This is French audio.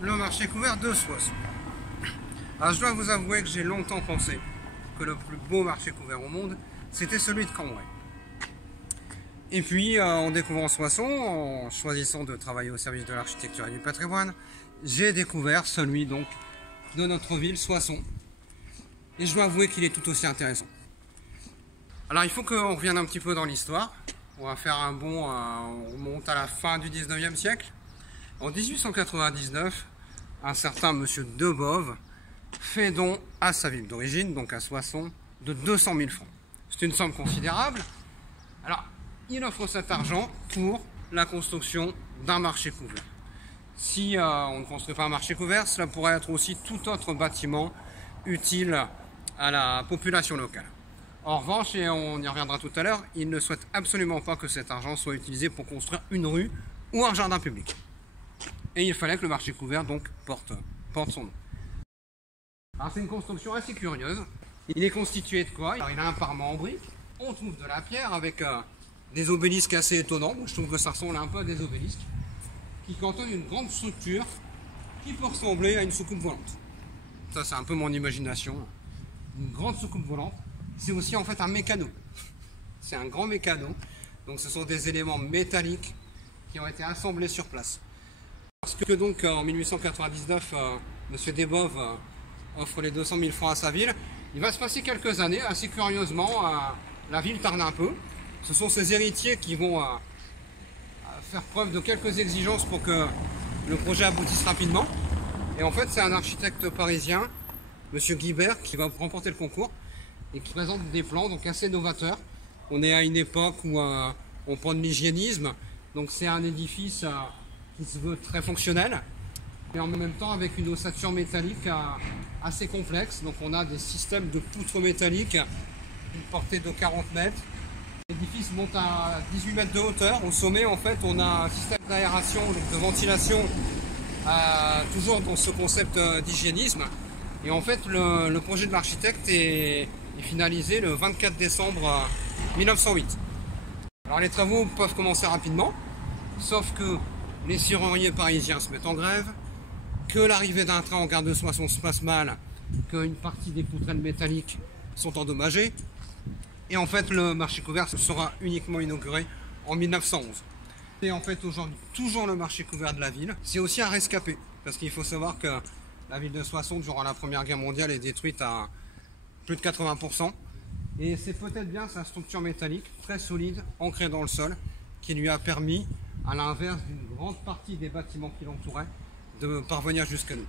le marché couvert de Soissons. Alors je dois vous avouer que j'ai longtemps pensé que le plus beau marché couvert au monde, c'était celui de Cambrai. Et puis en découvrant Soissons, en choisissant de travailler au service de l'architecture et du patrimoine, j'ai découvert celui donc de notre ville, Soissons. Et je dois avouer qu'il est tout aussi intéressant. Alors il faut qu'on revienne un petit peu dans l'histoire. On va faire un bond, on remonte à la fin du 19e siècle. En 1899, un certain monsieur Debove fait don à sa ville d'origine, donc à Soissons, de 200 000 francs. C'est une somme considérable. Alors, il offre cet argent pour la construction d'un marché couvert. Si on ne construit pas un marché couvert, cela pourrait être aussi tout autre bâtiment utile à la population locale. En revanche, et on y reviendra tout à l'heure, il ne souhaite absolument pas que cet argent soit utilisé pour construire une rue ou un jardin public. Et il fallait que le marché couvert donc porte son nom. Alors c'est une construction assez curieuse. Il est constitué de quoi? Alors, il a un parement en briques, on trouve de la pierre avec des obélisques assez étonnants. Je trouve que ça ressemble un peu à des obélisques qui cantonnent une grande structure qui peut ressembler à une soucoupe volante. Ça c'est un peu mon imagination. Une grande soucoupe volante. C'est aussi en fait un mécano. C'est un grand mécano. Donc ce sont des éléments métalliques qui ont été assemblés sur place. Parce que donc en 1899, M. Debove offre les 200 000 francs à sa ville. Il va se passer quelques années, assez curieusement, la ville tarde un peu. Ce sont ses héritiers qui vont faire preuve de quelques exigences pour que le projet aboutisse rapidement. Et en fait, c'est un architecte parisien, M. Guibert, qui va remporter le concours et qui présente des plans donc assez novateurs. On est à une époque où on prend de l'hygiénisme, donc c'est un édifice qui se veut très fonctionnel et en même temps avec une ossature métallique assez complexe. Donc on a des systèmes de poutres métalliques d'une portée de 40 mètres. L'édifice monte à 18 mètres de hauteur. Au sommet, en fait, on a un système d'aération, de ventilation, toujours dans ce concept d'hygiénisme. Et en fait, le projet de l'architecte est finalisé le 24 décembre 1908. Alors les travaux peuvent commencer rapidement, sauf que les serruriers parisiens se mettent en grève, que l'arrivée d'un train en gare de Soissons se passe mal, qu'une partie des poutrelles métalliques sont endommagées. Et en fait, le marché couvert sera uniquement inauguré en 1911. C'est en fait aujourd'hui toujours le marché couvert de la ville. C'est aussi un rescapé, parce qu'il faut savoir que la ville de Soissons, durant la Première Guerre mondiale, est détruite à plus de 80%. Et c'est peut-être bien sa structure métallique, très solide, ancrée dans le sol, qui lui a permis, à l'inverse d'une grande partie des bâtiments qui l'entouraient, de parvenir jusqu'à nous.